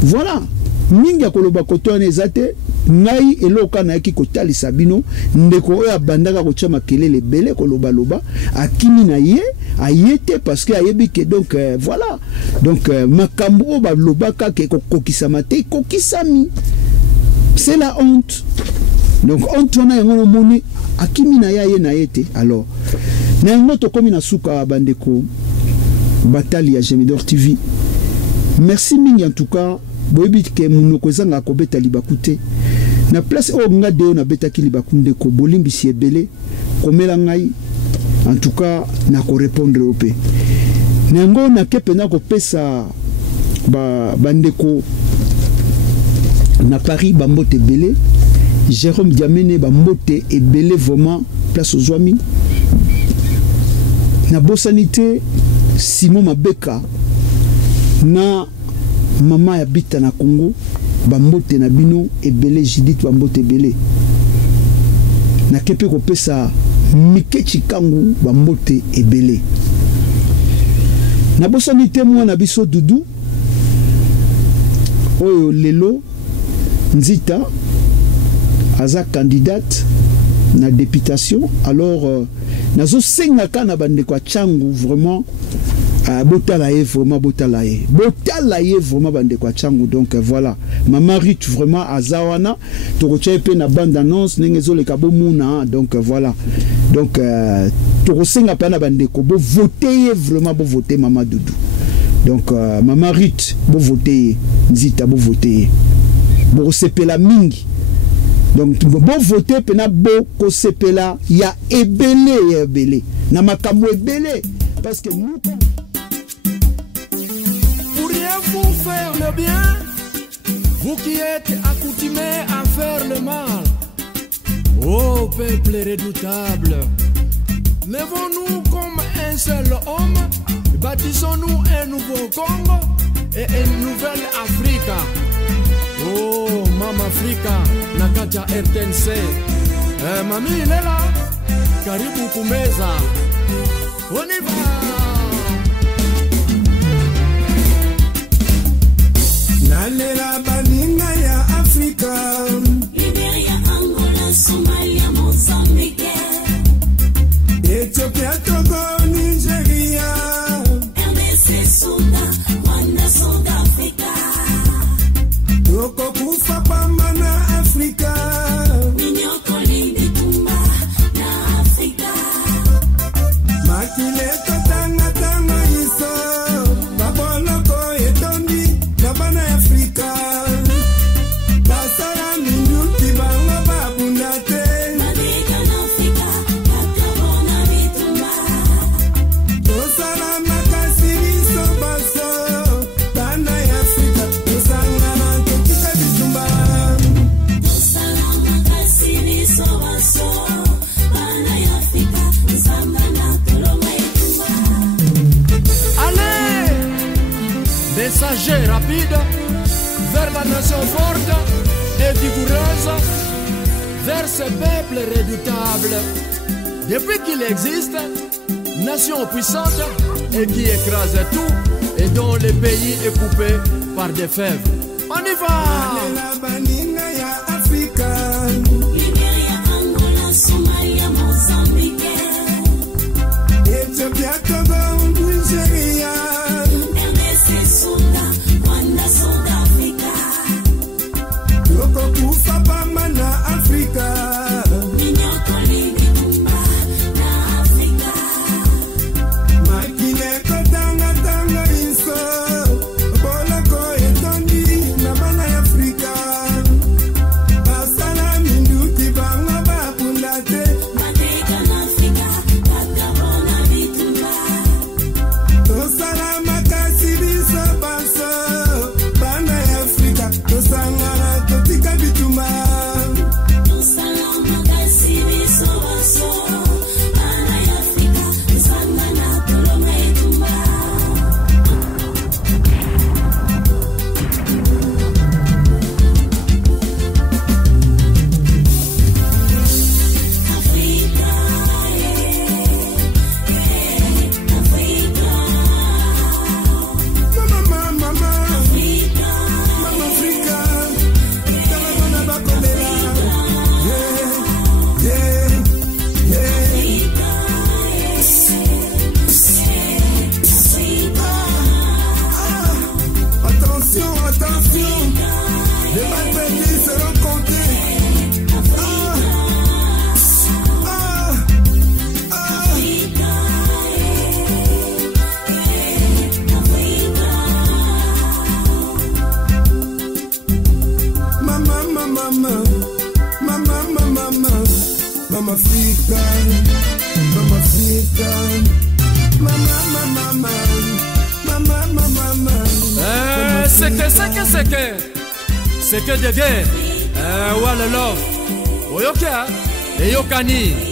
voilà mingi akoloba kotone ezate ngai eloka na yaki kotalisa bino ndeko oyo abandaka kotia makelele bele koloba loba akimi na ye ayete parce que ayebi ke donc voilà donc makambo ba lobaka ke kokisa mate kokisami c'est la honte donc honte wana yango moni akimi na ye na yete alors na yango to komi na suka bandeko batali ya Gemidor TV merci mingi en tout cas boyebi ke munoko ezanga kobeta libakute na place o nga deo na beta ki libakunde ko bolimbisi ebele komela ngai en tout cas na ko répondre opé nango na kepena ko pesa bandeko na Paris bambote belé Jérôme Diamene bambote ebele vraiment place aux Zwami na bosanité Simon Mabeka na mama ya bita na Congo bambote na bino ebele Judith bambote ebele na kepe ko pesa Mike Chikangu bambote ebele na bosanité mwa na biso Dudu oyo lelo Nzita aza candidate na députation alors nazo senga kana bande kwa changu vraiment botalaye vraiment botalaye vraiment bande kwa changu donc voilà mama Rich vraiment azawana tokocha pe na bande annonce nengezo le kabo muna donc voilà donc tokosenga pa na bande ko bo voter vraiment bo voter mama Doudou donc mama Rich bo voter Nzita bo voter bo sepela mingi donc bon voter pena bo ko sepela ya ebele na makambo ebele parce que nous pourriez-vous faire le bien, vous qui êtes accoutumés à faire le mal? Ô peuple redoutable, levons-nous comme un seul homme, bâtissons-nous un nouveau Congo et une nouvelle Afrique. Oh, Mama Africa, Nakaja RTNC. Mami, il est là. Karibu kumeza. On y va. Nalela baninga ya Afrika. Liberia, Angola, Somalia, Mozambique. Ethiopia, Togo, Nigeria. RDC, Soudan, Rwanda, South Africa. Yoko kufa pamba na Afrika. Minyoko lindi kumba na Afrika. Makile totanga tanga iso. Baboloko etondi na bana Afrika. Basara minduti banga babundate. Mabika na Afrika, kakabona bitumba. Tosala makasiri sobaso. Bana ya Afrika, tosangana tokita bitumba. Salama kasini sowaso. Bana ya Afrika, zambana tolonga itumba. Allez, messager rapide vers la nation forte et vigoureuse, vers ce peuple redoutable. Depuis qu'il existe, nation puissante et qui écrase tout et dont le pays est coupé par des fèves. On y va! Nalela baninga ya Afrika. Liberia, Angola, Somalia, Mozambique. Ethiopia, Togo, Nigeria. RDC, Soudan, Rwanda, South Africa. Loko kufa pama na Afrika. Minyoko libitumba na Afrika. Makine kotanga tanga iso. Bola ko etondi na bana ya Afrika. Basala minduti banga babulate. Mateka na Afrika, kakabona bitumba. Tosala makasi biso baso. Bana ya Afrika. Tosangana totika bituma. Salama kasi biso baso. Bana ya Afrika, sangana tolonga etumba. Afrika, Afrika, Mama Afrika. Afrika. Tala bana bakolela. Yeah, Attention, attention. Les malpétis seront comptés. Mama Africa, Mama Africa, Mama. C'est que de guerre. What a love. Oyoka. Eyokani.